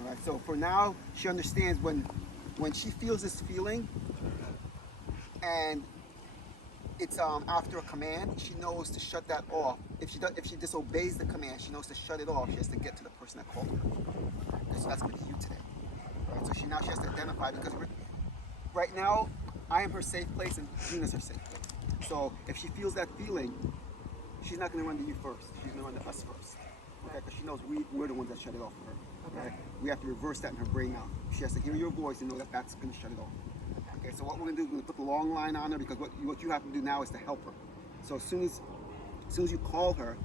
All right. So for now, she understands when she feels this feeling, and it's after a command, she knows to shut that off. If she disobeys the command, she knows to shut it off. She has to get to the person that called her. Okay, so that's going to be you today. All right. So now she has to identify, because right now I am her safe place and Gina's her safe place. So if she feels that feeling, she's not going to run to you first. She's going to run to us first. Okay, because she knows we're the ones that shut it off for her. Okay. Right? We have to reverse that in her brain now. She has to hear your voice and know that that's going to shut it off. Okay, so what we're going to do is we're going to put the long line on her, because what you have to do now is to help her. So as soon as you call her,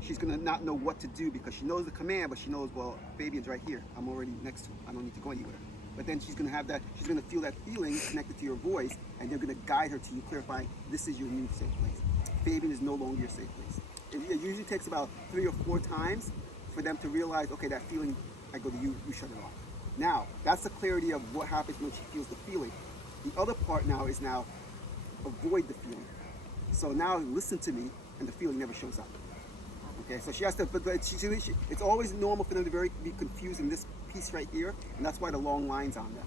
she's going to not know what to do, because she knows the command, but she knows, well, Fabian's right here. I'm already next to him. I don't need to go anywhere. But then she's going to have that, she's going to feel that feeling connected to your voice, and they're going to guide her to you, clarifying this is your new safe place. Fabian is no longer your safe place. It usually takes about 3 or 4 times for them to realize, okay, that feeling, I go to you, you shut it off. Now, that's the clarity of what happens when she feels the feeling. The other part now is avoid the feeling. So now listen to me, and the feeling never shows up. Okay, so she has to, but it's always normal for them to be confused in this piece right here, and that's why the long line's on them.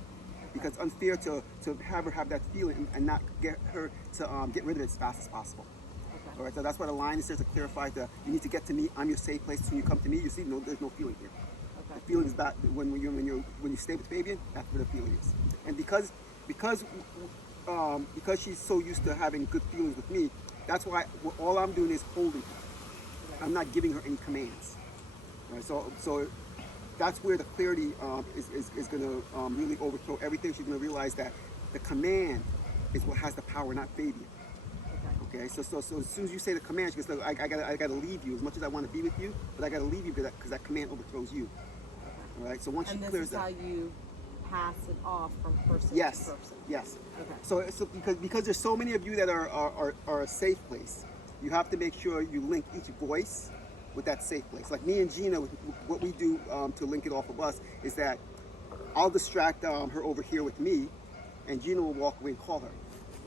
Because it's unfair to have her have that feeling and not get her to get rid of it as fast as possible. Okay. All right, so that's why the line is there to clarify that you need to get to me. I'm your safe place. When you come to me, you see, no, there's no feeling here. Okay. The feeling is back when you stay with Fabian. That's where the feeling is. And because she's so used to having good feelings with me, that's why all I'm doing is holding her. I'm not giving her any commands. Right? So that's where the clarity is going to really overthrow everything. She's going to realize that the command is what has the power, not Fabian. Okay. So as soon as you say the command, she goes, look, I gotta leave you. As much as I want to be with you, but I gotta leave you because that command overthrows you. All right. So once she clears that, and this is how you pass it off from person yes, to person. yes. Okay. So because there's so many of you that are a safe place, you have to make sure you link each voice with that safe place. Like me and Gina, what we do to link it off of us is that I'll distract her over here with me, and Gina will walk away and call her.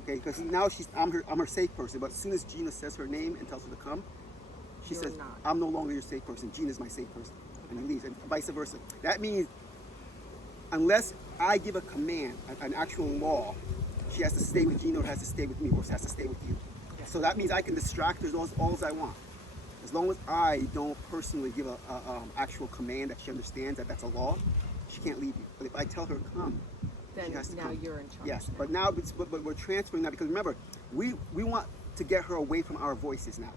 Okay, because now I'm her safe person. But as soon as Gina says her name and tells her to come, she says, I'm no longer your safe person. Gina's my safe person, and he leaves, and vice versa. That means unless I give a command, an actual law, she has to stay with Gina, or has to stay with me, or she has to stay with you. So that means I can distract her all as I want. As long as I don't personally give a actual command that she understands that that's a law, she can't leave you. But if I tell her come, then she has to now come. you're in charge. Yes, but we're transferring now, because remember, we want to get her away from our voices now.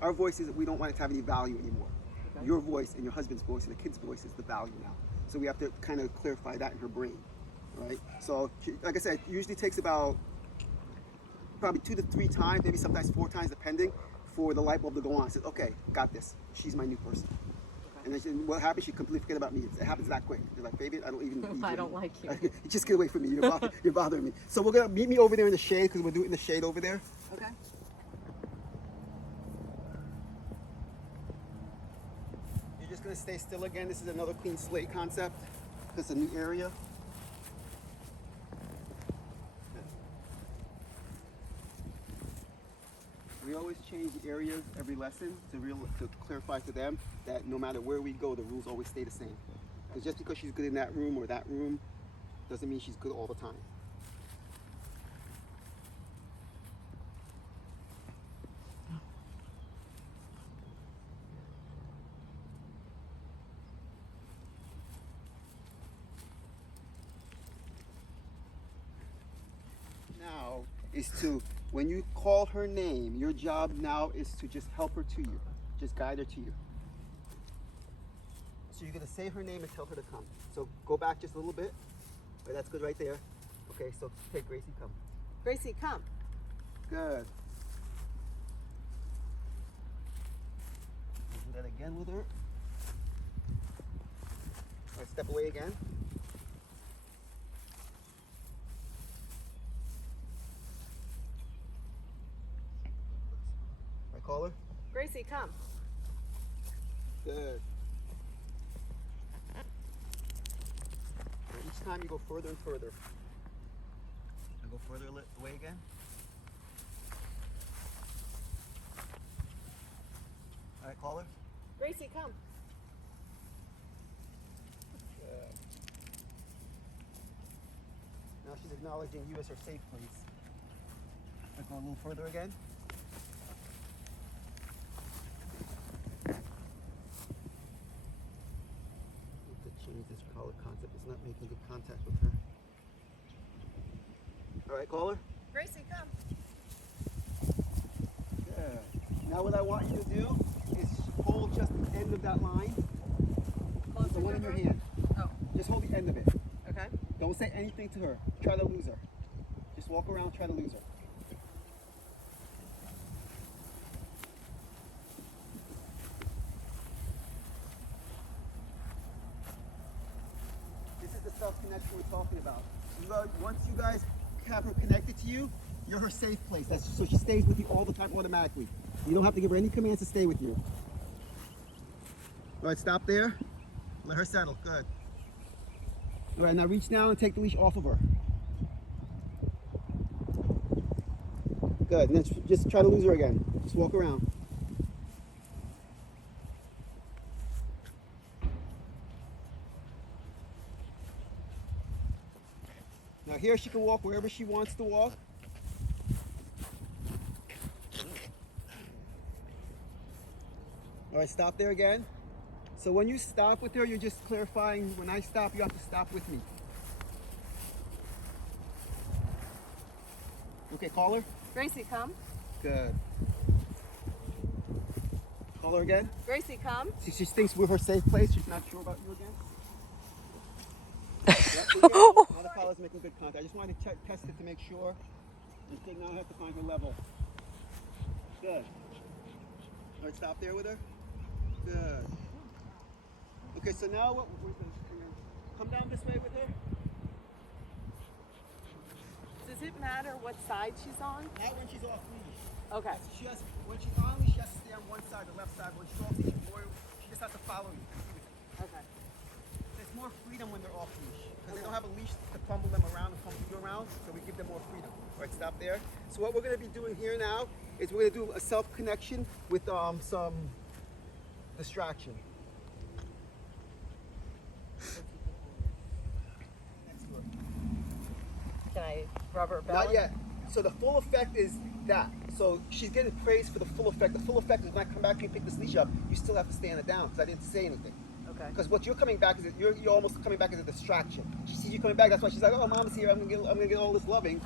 Our voices, we don't want it to have any value anymore. Okay. Your voice and your husband's voice and the kid's voice is the value now. So we have to kind of clarify that in her brain, right? So like I said, it usually takes about probably 2 to 3 times, maybe sometimes 4 times, depending, for the light bulb to go on. I said, okay, got this. She's my new person. Okay. And then what happens? She completely forget about me. It happens that quick. You're like, baby, I don't even need you. I don't like you. Just get away from me. You're bothering me. So we're gonna meet me over there in the shade, because we'll do it in the shade over there. Okay. You're just gonna stay still again. This is another clean slate concept. This is a new area. We always change the areas every lesson to clarify to them that no matter where we go, the rules always stay the same. Because just because she's good in that room or that room doesn't mean she's good all the time. Now is to, when you call her name, your job now is to just help her to you. Just guide her to you. So you're going to say her name and tell her to come. So go back just a little bit. Right, that's good right there. Okay, so take Gracie, come. Gracie, come. Good. Do that again with her. All right, step away again. Right, call her. Gracie, come. Good. And each time you go further and further. And go further away again. All right, call her. Gracie, come. Good. she's acknowledging you as her safe place. Let's go a little further again. Need to change this collar concept. It's not making good contact with her. All right, caller. Gracie, come. Good. Now what I want you to do is hold just the end of that line. Closer The one to in your her? hand. Oh, Just hold the end of it. okay. Don't say anything to her. Try to lose her. Just walk around, try to lose her. This is the self-connection we're talking about. Once you guys have her connected to you, you're her safe place. So she stays with you all the time automatically. You don't have to give her any commands to stay with you. All right, stop there. Let her settle. Good. All right, now reach down and take the leash off of her. Good. And then just try to lose her again. Just walk around. Now here she can walk wherever she wants to walk. All right, stop there again. So when you stop with her, you're just clarifying, when I stop, you have to stop with me. Okay, call her. Gracie, come. Good. Call her again. Gracie, come. She thinks we're her safe place. She's not sure about you again. Yep, now the collar's making good contact. I just wanted to test it to make sure. And so now I have to find her level. Good. All right, stop there with her. Good. Okay, so now what? Come down this way with her. Does it matter what side she's on? Not when she's off leash. Okay. When she's on leash, she has to stay on one side, the left side. When she's off leash, she just has to follow you. Okay. There's more freedom when they're off leash because they don't have a leash to fumble them around and fumble you around, so we give them more freedom. All right, stop there. So what we're going to be doing here now is we're going to do a self-connection with some distraction. Can I rub her belly? Not yet. So the full effect is that. So she's getting praised for the full effect. The full effect is when I come back and pick this leash up, you still have to stand it down because I didn't say anything. Okay. Because what you're coming back is you're almost coming back as a distraction. She sees you coming back. That's why she's like, oh, mom's here. I'm gonna get all this loving.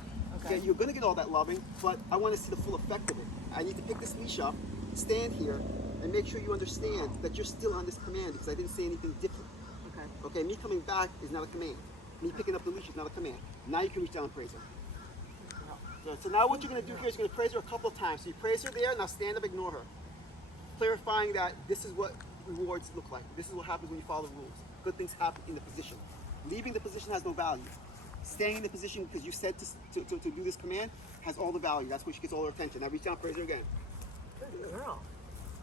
Okay. Yeah, you're gonna get all that loving, but I want to see the full effect of it. I need to pick this leash up, stand here, and make sure you understand that you're still on this command because I didn't say anything different. Okay. Okay. Me coming back is not a command. Me picking up the leash is not a command. Now you can reach down and praise her. So now what you're going to do here is you're going to praise her a couple of times. So you praise her there, now stand up, ignore her. Clarifying that this is what rewards look like. This is what happens when you follow the rules. Good things happen in the position. Leaving the position has no value. Staying in the position because you said to do this command has all the value. That's where she gets all her attention. Now reach down, praise her again. Good girl.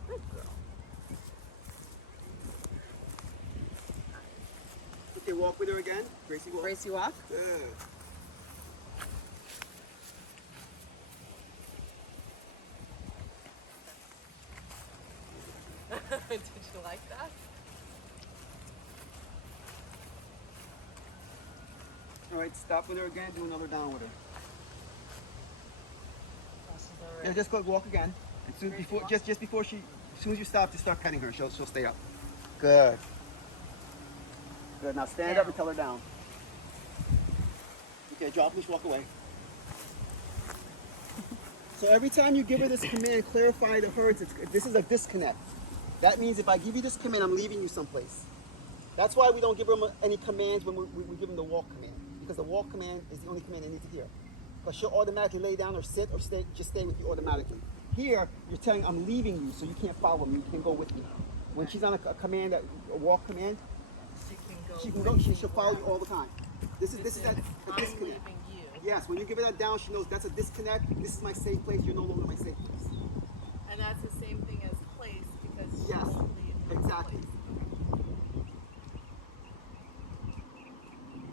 Good girl. Okay, walk with her again. Gracie, walk. Gracie, walk. Good. Did you like that? All right, stop with her again. Do another down with her. Oh, she's Yeah, already. just go walk again. And soon Gracie, before, walk. just before she, as soon as you stop, just start petting her. She'll stay up. Good. Good. Now stand up and tell her down. Okay, drop leash, walk away. So every time you give her this command, clarify to her this is a disconnect. That means if I give you this command, I'm leaving you someplace. That's why we don't give them any commands when we give them the walk command. Because the walk command is the only command they need to hear. Because she'll automatically lay down or sit or just stay with you automatically. Here, you're telling I'm leaving you, so you can't follow me, you can go with me. When she's on a command, a walk command, She can go. she'll follow you all the time. This is a I'm disconnect. leaving you. Yes, when you give her that down, she knows that's a disconnect. This is my safe place, you're no longer my safe place. And that's the same thing as place because Yes, she's leaving her exactly. place.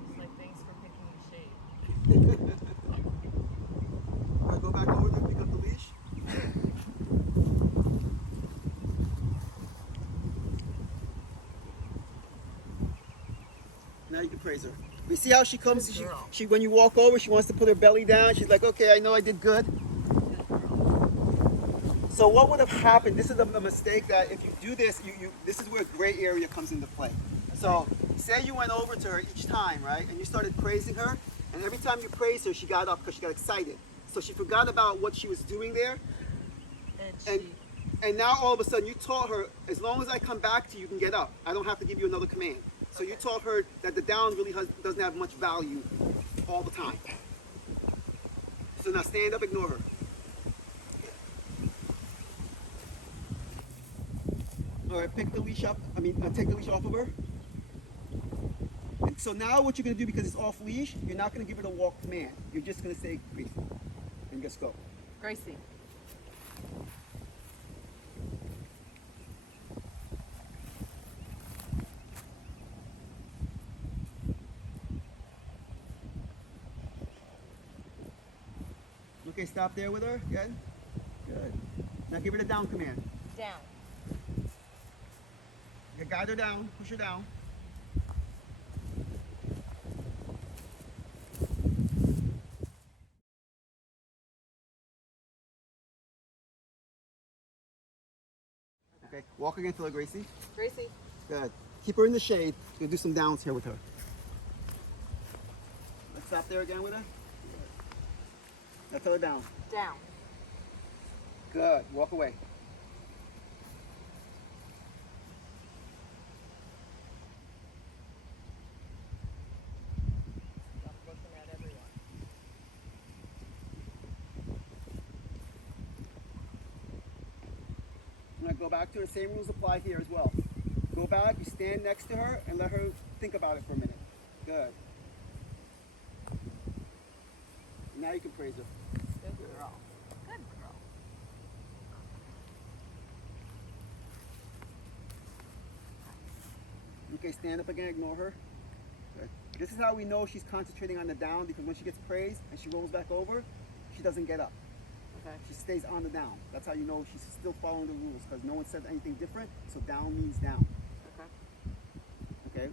It's like thanks for picking the shade. All right, go back over there, pick up the leash. Now you can praise her. You see how she comes? She when you walk over, she wants to put her belly down. She's like, okay, I know I did good. So what would have happened? This is the mistake that if you do this, this is where gray area comes into play. So say you went over to her each time, right? And you started praising her. And every time you praised her, she got up because she got excited. So she forgot about what she was doing there. And now all of a sudden you taught her, as long as I come back to you, you can get up. I don't have to give you another command. So you taught her that the down really doesn't have much value all the time. So now stand up, ignore her. All right, pick the leash up. Take the leash off of her. And so now what you're going to do, because it's off leash, you're not going to give her the walk command. You're just going to say Gracie and just go. Gracie. Okay, stop there with her. Good. Good. Now give her the down command. Down. You guide her down. Push her down. Okay, walk again to her, Gracie. Gracie. Good. Keep her in the shade. We'll do some downs here with her. Let's stop there again with her. Let's throw her down. Down. Good. Walk away. Stop looking at everyone. I'm going to go back to her. Same rules apply here as well. Go back, you stand next to her, and let her think about it for a minute. Good. Now you can praise her. Good girl. Good girl. Okay, stand up again, ignore her. Good. This is how we know she's concentrating on the down, because when she gets praised and she rolls back over, she doesn't get up. Okay. She stays on the down. That's how you know she's still following the rules, because no one said anything different, so down means down. Okay. Okay?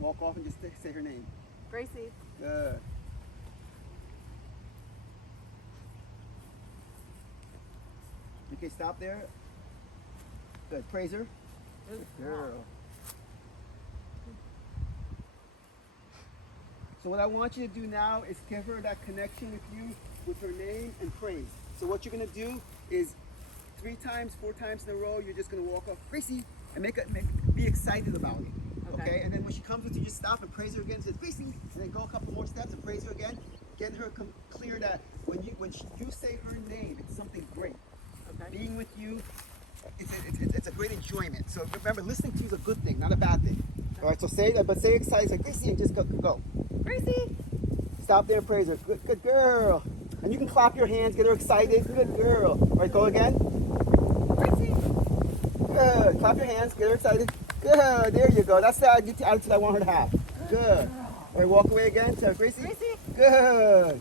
Walk off and just say her name. Gracie. Good. Okay, stop there. Good. Praise her. Good Girl. So what I want you to do now is give her that connection with you, with her name and praise. So what you're going to do is 3 times, 4 times in a row, you're just going to walk up, Gracie, and be excited about it. Okay? And then when she comes with you, just stop and praise her again. Say, Gracie, and then go a couple more steps and praise her again. Getting her clear that when you say her name, it's something great. Okay. Being with you, it's a great enjoyment. So remember, listening to you is a good thing, not a bad thing. All right, so say that, but say excited, say Gracie, and just go. Gracie. Stop there and praise her. Good girl. And you can clap your hands, get her excited. Good girl. All right, go again. Gracie. Good. Clap your hands, get her excited. Good. There you go. That's the attitude I want her to have. Good. All right, walk away again. Tell Gracie. Gracie. Good.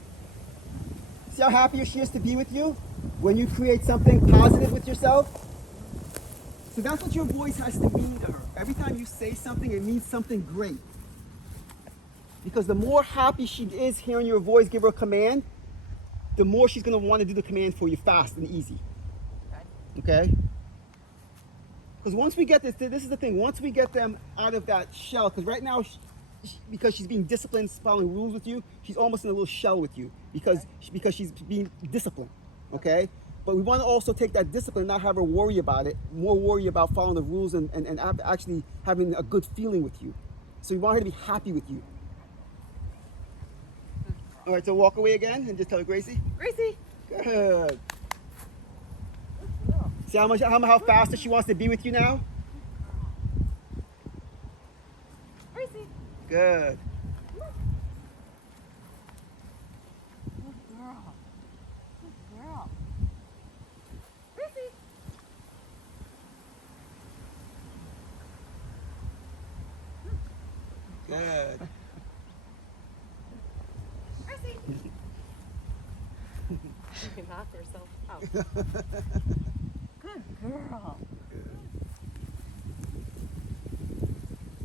See how happy she is to be with you when you create something positive with yourself? So that's what your voice has to mean to her. Every time you say something, it means something great. Because the more happy she is hearing your voice give her a command, the more she's going to want to do the command for you fast and easy. Okay? Because once we get this is the thing, once we get them out of that shell, because right now, because she's being disciplined, following rules with you, she's almost in a little shell with you because she's being disciplined. Okay? But we want to also take that discipline and not have her worry about it, more worry about following the rules and actually having a good feeling with you. So we want her to be happy with you. All right, so walk away again and just tell her, Gracie. Gracie. Good. See how faster she wants to be with you now? Gracie. Good. Good girl. Good girl. Gracie. Good. Gracie. She can knock herself out. Good girl.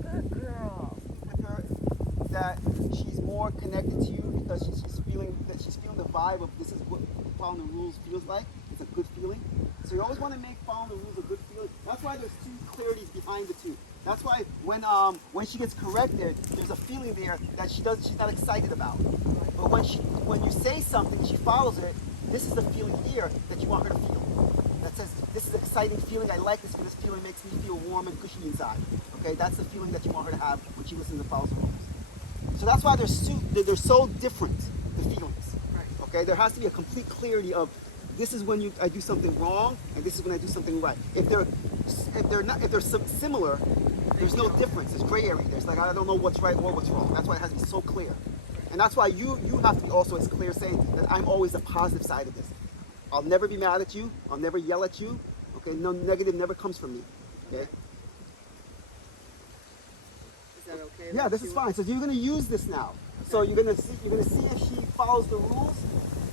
Good girl. With her, that she's more connected to you because she's feeling the vibe of this is what following the rules feels like. It's a good feeling. So you always want to make following the rules a good feeling. That's why there's two clarities behind the two. That's why when she gets corrected, there's a feeling there that she's not excited about. But when you say something, she follows it. This is the feeling here that you want her to feel. That says, this is an exciting feeling. I like this because this feeling makes me feel warm and cushy inside. Okay, that's the feeling that you want her to have when she listens to follows the rules. So that's why they're so different, the feelings. Okay, there has to be a complete clarity of this is when I do something wrong and this is when I do something right. If they're similar, there's no difference. There's gray area. There's like I don't know what's right or what's wrong. That's why it has to be so clear. And that's why you have to be also as clear saying that I'm always the positive side of this. I'll never be mad at you. I'll never yell at you. Okay, no negative never comes from me. Okay. Is that okay? Yeah, this is fine. So you're going to use this now. So you're going to see if she follows the rules,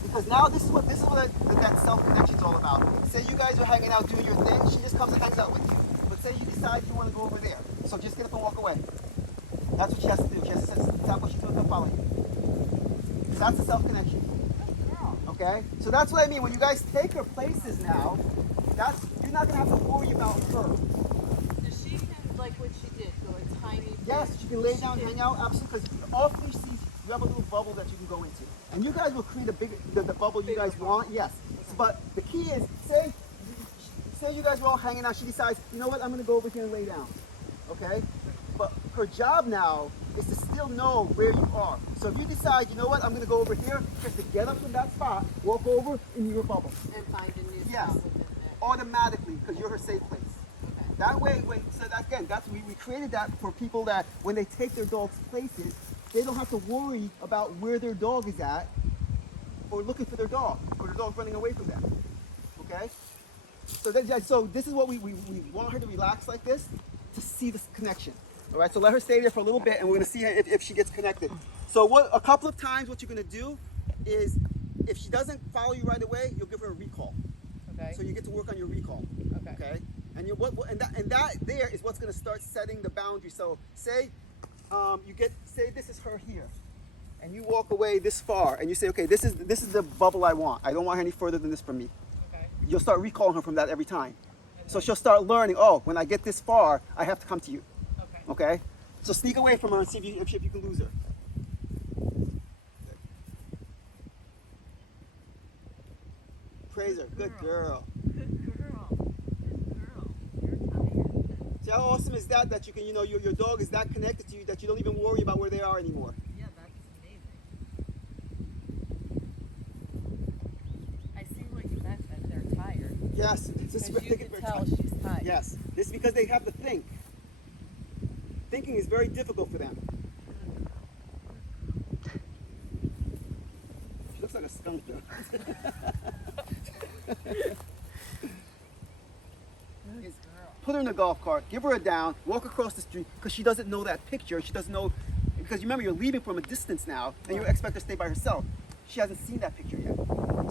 because now this is what that self connection is all about. Say you guys are hanging out doing your thing. She just comes and hangs out with you. But say you decide you want to go over there. So just get up and walk away. That's what she has to do. She has to stop what she's doing and follow you. So that's the self connection. Okay? So that's what I mean. When you guys take her places now, you're not going to have to worry about her. So she can, like what she did, go a tiny Yes, she can lay down, hang out, absolutely. Because all three seats, you have a little bubble that you can go into. And you guys will create the bubble you guys want, yes. So, but the key is, say you guys were all hanging out, she decides, you know what, I'm going to go over here and lay down. Okay? But her job now is to still know where you are. So if you decide, you know what, I'm going to go over here, just to get up from that spot, walk over in your bubble. and find a new Yes, spot within there. automatically, because you're her safe place. Okay. That way, we created that for people that when they take their dogs places, they don't have to worry about where their dog is at or looking for their dog or their dog running away from them. Okay? So this is what we want her to relax like this to see this connection. All right, so let her stay there for a little bit and we're going to see if she gets connected. So a couple of times what you're going to do is if she doesn't follow you right away, you'll give her a recall. Okay. So you get to work on your recall. Okay. Okay. And that there is what's going to start setting the boundary. So say say this is her here, and you walk away this far, and you say, okay, this is the bubble I want. I don't want her any further than this from me. Okay. You'll start recalling her from that every time. So she'll start learning. Oh, when I get this far, I have to come to you. Okay. Okay. So sneak away from her and see if you can lose her. Praise her. Good girl. Good girl. Good girl. You're tired. See how awesome is that? That you can, your dog is that connected to you that you don't even worry about where they are anymore. Yeah, that's amazing. I see what you meant that they're tired. Yes, this is Because you can tell she's tired. Yes, this is because they have to think. Thinking is very difficult for them. She looks like a skunk though. Good girl. Put her in a golf cart, give her a down, walk across the street, because she doesn't know that picture. She doesn't know, because you remember you're leaving from a distance now, and you expect her to stay by herself. She hasn't seen that picture yet,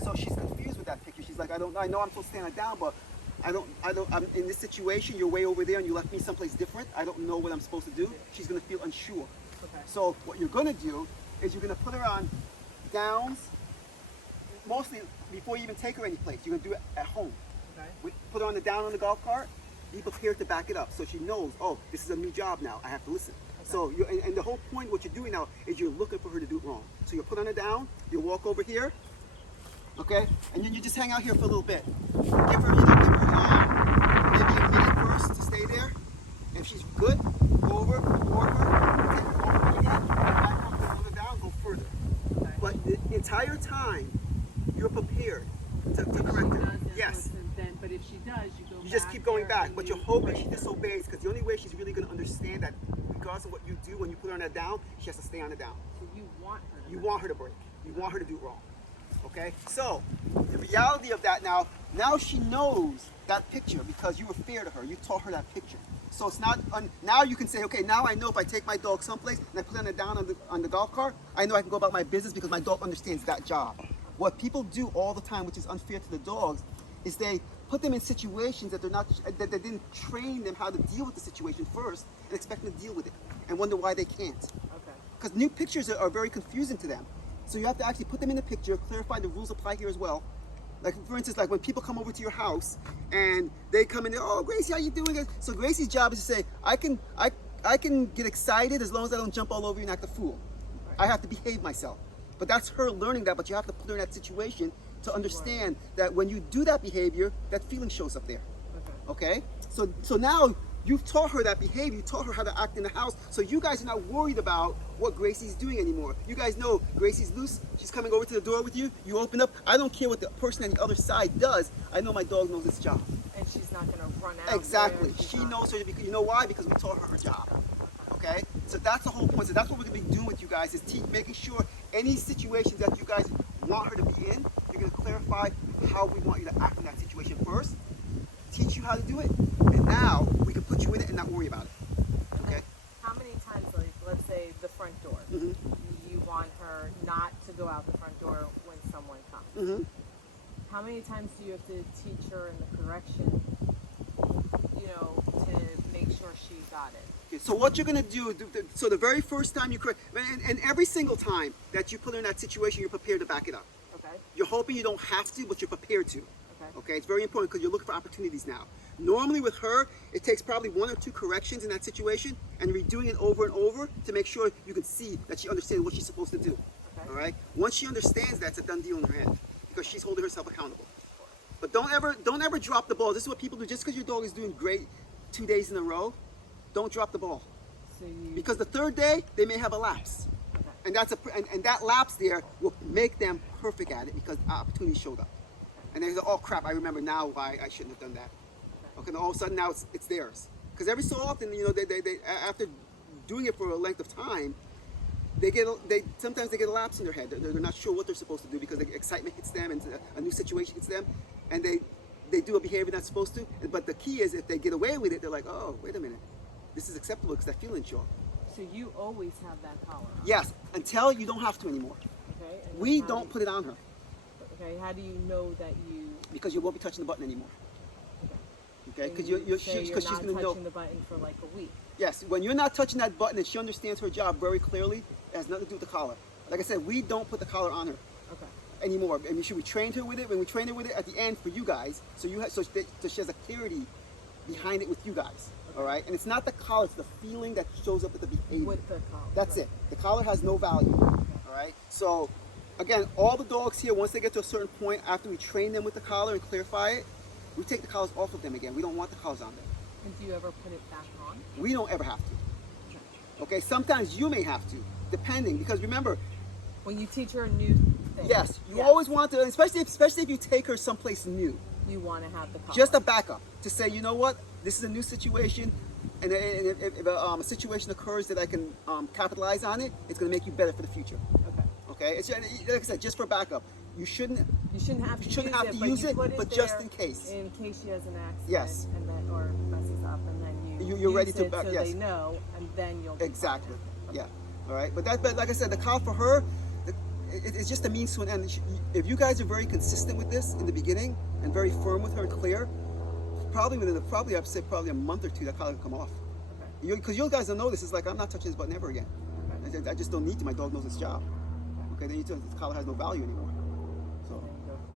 so she's confused with that picture. She's like, I know I'm supposed to stand her down, but I'm in this situation. You're way over there, and you left me someplace different. I don't know what I'm supposed to do. She's gonna feel unsure. Okay. So what you're gonna do is you're gonna put her on downs, mostly before you even take her any place. You're gonna do it at home. Okay. Put her on the down on the golf cart, be prepared to back it up so she knows, oh, this is a new job now, I have to listen. Okay. So and the whole point what you're doing now is you're looking for her to do it wrong. So you'll put on her down, you'll walk over here, okay, and then you just hang out here for a little bit. Give her maybe a minute first to stay there. If she's good, go over, walk her, take her over again, back up, put her down, go further. Okay. But the entire time, you're prepared to correct her. Yes. But if she does, you go. You just back keep going there back, and but you you're hoping she break. disobeys, because the only way she's really going to understand that, regardless of what you do when you put her on that down, she has to stay on the down. So you want her. You want her to break. You want her to do wrong. Okay? So, the reality of that now she knows that picture because you were fair to her. You taught her that picture. So it's not, now you can say, okay, now I know if I take my dog someplace and I put her down on the golf cart, I know I can go about my business because my dog understands that job. What people do all the time, which is unfair to the dogs, is they put them in situations that they didn't train them how to deal with the situation first and expect them to deal with it and wonder why they can't. Okay. because new pictures are very confusing to them. So you have to actually put them in the picture, clarify the rules apply here as well. Like for instance, like when people come over to your house and they come in, oh Gracie, how you doing? So Gracie's job is to say, I can get excited as long as I don't jump all over you and act a fool. I have to behave myself. But that's her learning that, but you have to put her in that situation to understand that when you do that behavior, that feeling shows up there. Okay? So now you've taught her that behavior, you taught her how to act in the house, so you guys are not worried about what Gracie's doing anymore. You guys know Gracie's loose, she's coming over to the door with you, you open up, I don't care what the person on the other side does, I know my dog knows its job. And she's not going to run out. Exactly, she knows her, because you know why? Because we taught her her job. Okay? So that's the whole point, so that's what we're going to be doing with you guys, is making sure any situations that you guys want her to be in, you're going to clarify how we want you to act in that situation first, teach you how to do it, and now we can put you in it and not worry about it. Okay? How many times, like, let's say the front door, you want her not to go out the front door when someone comes. How many times do you have to teach her in the correction, you know, to make sure she got it? Okay, so what you're going to do, so the very first time you correct, and every single time that you put her in that situation, you're prepared to back it up. Okay. You're hoping you don't have to, but you're prepared to. Okay. Okay, it's very important because you're looking for opportunities now. Normally with her, it takes probably 1 or 2 corrections in that situation and redoing it over and over to make sure you can see that she understands what she's supposed to do. Okay. All right? Once she understands that, it's a done deal in her head because she's holding herself accountable. But don't ever drop the ball. This is what people do. Just because your dog is doing great 2 days in a row, don't drop the ball. So you, Because the 3rd day, they may have a lapse. okay. And that lapse there will make them perfect at it because opportunity showed up. And they go, oh crap, I remember now why I shouldn't have done that. Okay, and all of a sudden now it's theirs. Because every so often, you know, they after doing it for a length of time, sometimes they get a lapse in their head. They're not sure what they're supposed to do because the excitement hits them and a new situation hits them, and they do a behavior they're not supposed to. But the key is if they get away with it, they're like, oh, wait a minute, this is acceptable because that feeling show up. So you always have that collar on. Yes, until you don't have to anymore. Okay. And We how don't do put it on her Okay. How do you know that you? because you won't be touching the button anymore. Okay, And because you say she's you're going to not know. touching the button for like a week. Yes, when you're not touching that button and she understands her job very clearly, it has nothing to do with the collar. Like I said, we don't put the collar on her Okay. anymore. I mean, we trained her with it. When we trained her with it at the end for you guys, so so she has a clarity behind it with you guys. All right, and it's not the collar; it's the feeling that shows up with the behavior. With the collar. That's it. The collar has no value. All right. So, again, all the dogs here, once they get to a certain point, after we train them with the collar and clarify it, we take the collars off of them again. We don't want the collars on them. And do you ever put it back on? We don't ever have to. Okay. Sometimes you may have to, depending, because remember. When you teach her a new thing. Yes, you always want to, especially if you take her someplace new. You want to have the collar. Just a backup to say, you know what, this is a new situation, and if a situation occurs that I can capitalize on it, it's going to make you better for the future. Okay. Okay, it's like I said, just for backup. You shouldn't have to use it, but just in case. In case she has an accident. Yes. And then or messes up, and then You're use ready to it back. so Yes. they know, and then you'll. Be Exactly. fine. Yeah. All right. But like I said, the collar for her, it's just a means to an end. If you guys are very consistent with this in the beginning and very firm with her and clear, probably I'd say probably a month or 2 that collar will come off. Okay. Because you guys will know this is like I'm not touching this button ever again. I just don't need to. My dog knows its job. Okay. Then the collar has no value anymore.